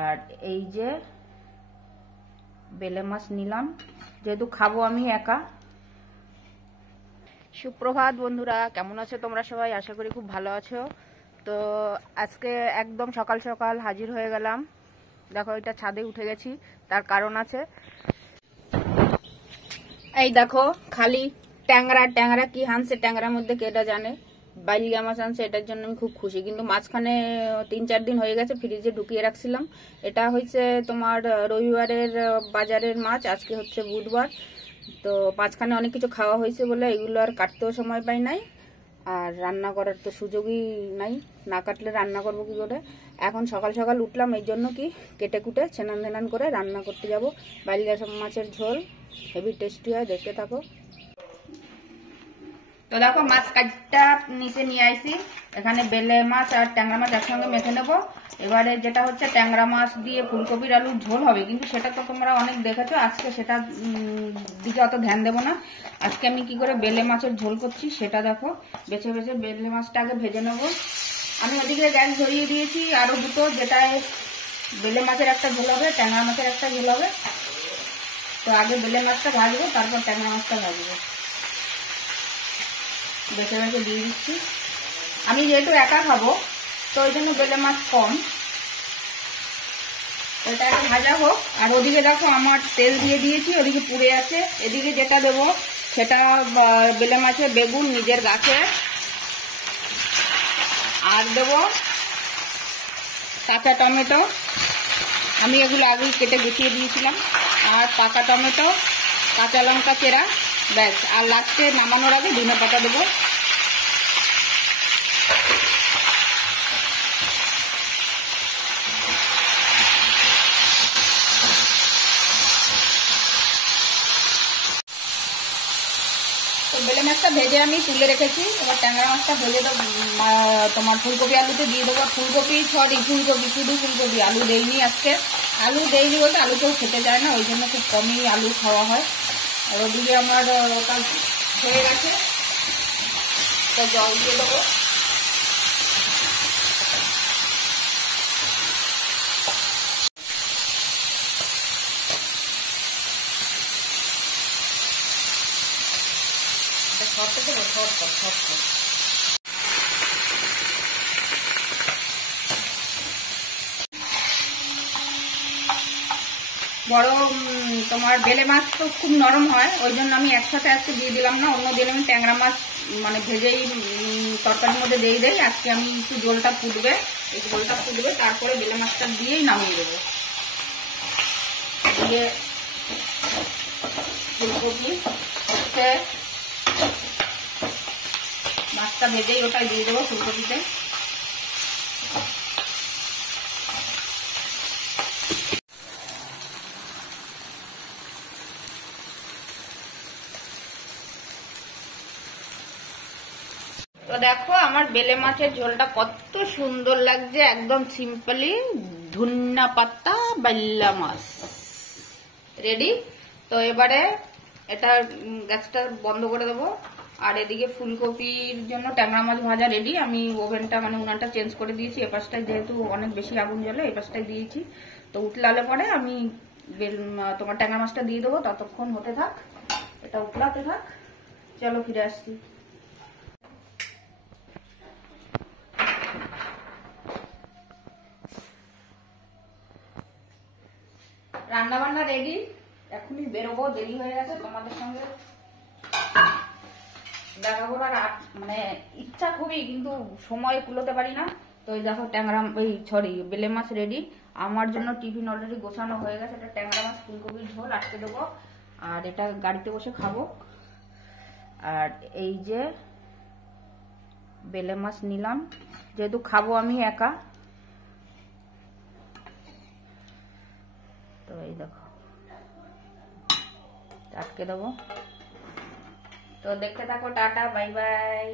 আর এই যে বেলে মাছ নিলাম, যেহেতু খাবো আমি একা। সুপ্রভাত বন্ধুরা, কেমন আছো তোমরা সবাই? আশা করি খুব ভালো আছো। তো আজকে একদম সকাল সকাল হাজির হয়ে গেলাম। দেখো, এটা ছাদে উঠে গেছি, তার কারণ আছে। এই দেখো, খালি ট্যাংরা ট্যাংরা কি হানছে, ট্যাংরার মধ্যে কেটা জানে। বাইলিয়া মাছ আনছে, এটার জন্য আমি খুব খুশি। কিন্তু মাঝখানে 3-4 দিন হয়ে গেছে ফ্রিজে ঢুকিয়ে রাখছিলাম। এটা হচ্ছে তোমার রবিবারের বাজারের মাছ, আজকে হচ্ছে বুধবার। তো মাঝখানে অনেক কিছু খাওয়া হয়েছে বলে এগুলো আর কাটতেও সময় পাই নাই, আর রান্না করার তো সুযোগই নাই। না কাটলে রান্না করবো কি করে? এখন সকাল সকাল উঠলাম, এই জন্য কি কেটে কুটে ছেনান ধেনান করে রান্না করতে যাব। বাইলিয়া মাছের ঝোল হেভি টেস্টি হয়, দেখতে থাকো। তো দেখো, মাছ কাটটা নিচে নিয়ে আইছি। এখানে বেলে মাছ আর ট্যাংরা মাছ একসঙ্গে মেখে নেবো। এবারে যেটা হচ্ছে ট্যাংরা মাছ দিয়ে ফুলকপির আলুর ঝোল হবে, কিন্তু সেটা তো তোমরা অনেক দেখেছো। আজকে সেটা দিকে অত ধ্যান দেবো না। আজকে আমি কি করে বেলে মাছের ঝোল করছি সেটা দেখো। বেছে বেছে বেলে মাছটা আগে ভেজে নেবো। আমি ওদিকে গ্যাস ধরিয়ে দিয়েছি আরো দুটো, যেটায় বেলে মাছের একটা ঝোল হবে, ট্যাংরা মাছের একটা ঝোল হবে। তো আগে বেলে মাছটা ভাজবো, তারপর ট্যাংরা মাছটা ভাজবো। বেছে বেছে দিয়ে দিচ্ছি। আমি যেহেতু একা খাবো, তো ওই জন্য বেলে মাছ কম। এটা একটা ভাজা হোক। আর ওদিকে দেখো, আমার তেল দিয়ে দিয়েছি, ওদিকে পুড়ে আছে। এদিকে যেটা দেবো সেটা বেলে মাছের বেগুন নিজের গাছে, আর দেবো কাঁচা টমেটো। আমি এগুলো আগেই কেটে গুছিয়ে দিয়েছিলাম। আর পাকা টমেটো, কাঁচা লঙ্কা চেরা, ব্যাস। আর লাস্টে নামানোর আগে ধনে পাতা দেবো। বেলে মাছটা ভেজে আমি তুলে রেখেছি। এবার ট্যাংরা মাছটা ভেজে দেবো, তোমার ফুলকপি আলুতে দিয়ে দেবো। শুধু ফুলকপি, আলু দেইনি আজকে। আলু দেইনি বলতে আলু কেউ খেতে চায় না, ওই জন্য খুব কমই আলু খাওয়া হয়। আর ওদিকে আমার ওটা হয়ে গেছে, তো জল দিয়ে দেবো। সরতে দেবো, সর। বড় তোমার বেলে মাছ তো খুব নরম হয়, ওই জন্য আমি একসাথে আজকে দিয়ে দিলাম না। অন্যদিন আমি ট্যাংরা মাছ মানে ভেজেই তরকারির মধ্যে দিয়ে দেই। আজকে আমি একটু ঝোলটা ফুটবে, এই ঝোলটা ফুটবে, তারপরে বেলে মাছটা দিয়েই নামিয়ে দেবো। দিয়ে ফুলকপি মাছটা ভেজেই ওটাই দিয়ে দেবো ফুলকপিতে। তো দেখো, আমার বেলে মাছের ঝোলটা কত সুন্দর লাগছে, একদম সিম্পলি ধনিয়া পাতা বেলে মাছ রেডি। তো এবারে এটা গ্যাসটা বন্ধ করে দেবো। আর এদিকে ফুলকপির জন্য ট্যাংরা মাছ ভাজা রেডি। আমি ওভেনটা মানে উনানটা চেঞ্জ করে দিয়েছি। এ পাশটায় যেহেতু অনেক বেশি আগুন জ্বলে, এই পাশটায় দিয়েছি। তো উতলালে পরে আমি তোমার ট্যাংরা মাছটা দিয়ে দেবো। ততক্ষণ হতে থাক, এটা উতলাতে থাক। চলো ফিরে আসছি। রান্না বান্না রেডি, এখনই বেরোবো, দেরি হয়ে গেছে। তোমাদের সঙ্গে দেখা করার মানে ইচ্ছা খুবই, কিন্তু সময় কুলোতে পারি না। তো এই দেখো ট্যাংরা, বেলে মাছ রেডি। আমার জন্য টিফিন অলরেডি গোছানো হয়ে গেছে। এটা ট্যাংরা মাছ ফুলকপির ঝোল আটকে দেবো, আর এটা গাড়িতে বসে খাবো। আর এই যে বেলে মাছ নিলাম, যেহেতু খাবো আমি একা। তো এই দেখো আটকে দেবো। তো দেখতে থাকো, টাটা বাই বাই।